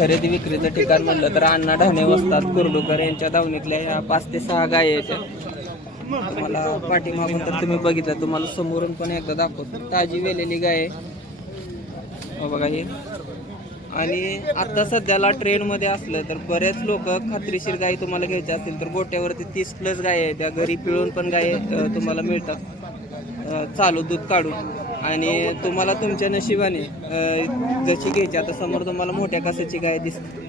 खरेदी विक्रीचं ठिकाण म्हणलं तर अण्णा ढाणे वसतात कुर्डूकर यांच्या धावणीतल्या या पाच ते सहा गाय आहेत. तुम्हाला पाठीमागून तर तुम्ही बघितलं तुम्हाला समोरून पण एकदा दाखवतो. ताजी वेलेली गाय आहे. हो बघा ही. आणि आता सध्याला ट्रेनमध्ये असलं तर बरेच लोक खात्रीशीर गाय तुम्हाला घ्यायच्या असतील तर गोट्यावरती तीस प्लस गाय आहे त्या घरी पिळून पण गाय तुम्हाला मिळतात. चालू दूध काढून. आणि तुम्हाला तुमच्या नशिबाने जशी घ्यायची आता समोर तुम्हाला मोठ्या कासाची गाय दिसते.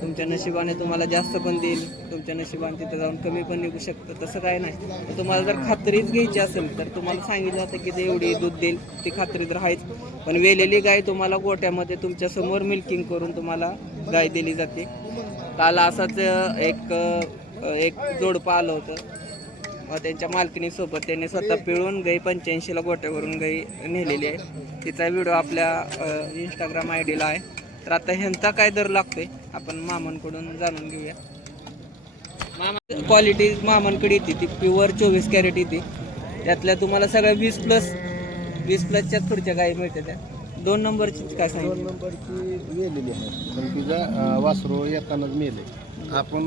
तुमच्या नशिबाने तुम्हाला जास्त पण देईल तुमच्या नशिबाने तिथं जाऊन कमी पण निघू शकतं तसं काय नाही. तुम्हाला जर खात्रीच घ्यायची असेल तर तुम्हाला सांगितलं जातं की ते एवढी दूध देईल ती खात्री तर आहेच. पण वेलेली गाय तुम्हाला गोट्यामध्ये तुमच्यासमोर मिल्किंग करून तुम्हाला गाय दिली जाते. काल असाच एक एक जोडपं आलं होतं. त्यांच्या मालकिनीसोबत त्यांनी स्वतः पिळून गाई पंच्याऐंशीला गोट्यावरून गाई नेलेली आहे. तिचा व्हिडिओ आपल्या इंस्टाग्राम आय डीला आहे. तर आता ह्यांचा काय दर लागतोय आपण मामांकडून जाणून घेऊया. मामा क्वालिटी मामांकडे येते ती प्युअर चोवीस कॅरेट येते. त्यातल्या तुम्हाला सगळ्या वीस प्लस वीस प्लसच्या पुढच्या गाई मिळते त्या. दोन नंबरची काय दोन नंबरची मेलेली आहे. पण तिचा वासरू येतानाच मेले. आपण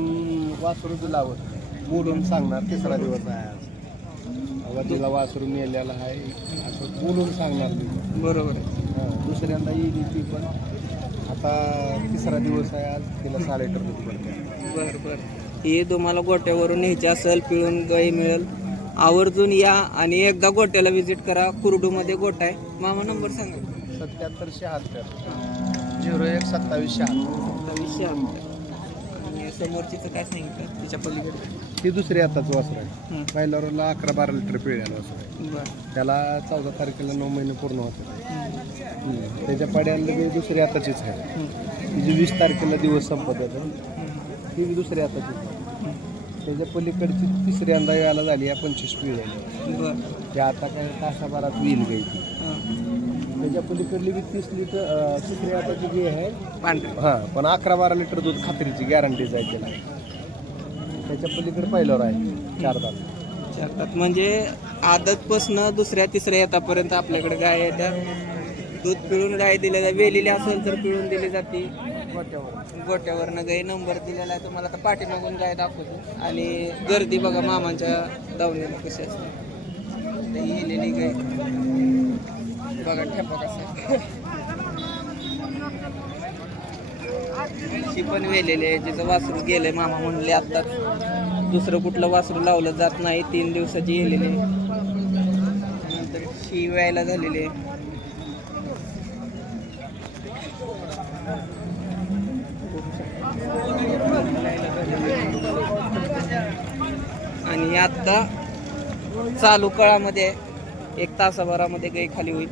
वासरू लावत नाही. बोलून सांगणार तिसरा दिवस आहे आज. अगं तिला वासरू मेलेला आहे. असं बोलून सांगणार मी. बरोबर आहे. दुसऱ्यांदा येईल ती पण. आता तिसरा दिवस आहे आज. तिला साडे लिटर दूध पडते बर बर. ही तुम्हाला गोट्यावरून न्यायची असेल पिळून गाई मिळेल. आवर्जून या आणि एकदा गोट्याला व्हिजिट करा. कुरडूमध्ये गोटा आहे. मामा नंबर सांगा. सत्याहत्तर शहात्तर. झिरो एक सत्तावीस शहात्तर. सत्तावीसशे आणि समोरचीचं काय सांगितलं तिच्या पलीकडे. ही दुसरी आताच वासर आहे हं. पहिल्या रोजला अकरा बारा लिटर पिळ्याला वासर आहे बर. त्याला चौदा तारखेला नऊ महिने पूर्ण होते. हम्म. त्याच्या पाड्याला बी दुसरी आताचीच आहे. तिची वीस तारखेला दिवस संपत येतो ती बी दुसरी आताचीच आहे. त्याच्या पलीकडची तिसऱ्यांदा यायला झाली या पंचवीस पिढ्याला बर. ते आता काय तासाभरात होईल घ्यायची त्याच्या पलीकडली बी तीस लिटर तिसरी आताची जी आहे. पांढरे. हां पण अकरा बारा लिटर दूध खात्रीची गॅरंटीच आहे. त्याला त्याच्या पलीकडे पहिल्यावर आहे चार दात. चारतात म्हणजे आदतपासनं दुसऱ्या तिसऱ्या येतापर्यंत आपल्याकडे गाय येत्या दूध पिळून गाय दिल्या जाते वेलेली असेल तर पिळून दिली जाते. गोट्यावरनं गाई नंबर दिलेला आहे. तुम्हाला आता पाठीमागून गाय दाखवतो. आणि गर्दी बघा मामांच्या दावणीला कशी असते. ते येलेली गाय. बघा ठेपा कसं शी पण वेलेली आहे जिचं वासरू गेले मामा म्हणले आत्ताच. दुसरं कुठलं वासरू लावलं जात नाही तीन दिवसाची येलेली आहे. नंतर शी व्यायला झालेली आहे. आणि आत्ता चालू काळामध्ये एक तासाभरामध्ये गाई खाली होईल.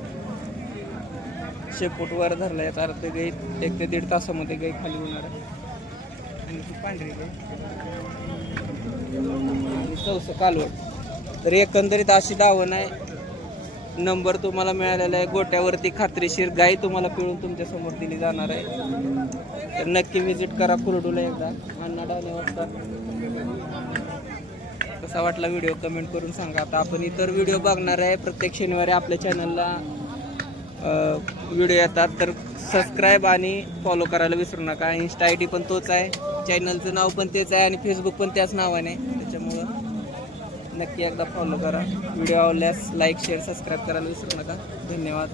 शेपूट वर धरलाय तर ते गाई एक ते दीड तासामध्ये गाई खाली होणार आहे. आणि ती पांढरी गाई. चौसं कालवड. तर एकंदरीत अशी दावण आहे. नंबर तुम्हाला मिळालेला आहे. गोट्यावरती खात्रीशीर गाय तुम्हाला पिळून तुमच्यासमोर दिली जाणार आहे. तर नक्की व्हिजिट करा कुरडूला एकदा. अण्णा डाने वाजता कसा वाटला व्हिडिओ कमेंट करून सांगा. आता आपण इतर व्हिडिओ बघणार आहे. प्रत्येक शनिवारी आपल्या चॅनलला व्हिडिओ येतात तर सबस्क्राईब आणि फॉलो करायला विसरू नका. इन्स्टा आय डी पण तोच आहे. चॅनलचं नाव पण तेच आहे आणि फेसबुक पण त्याच नावाने. त्याच्यामुळं नक्की एकदा फॉलो करा. व्हिडिओ आवडल्यास लाईक शेअर सबस्क्राईब करायला विसरू नका. धन्यवाद.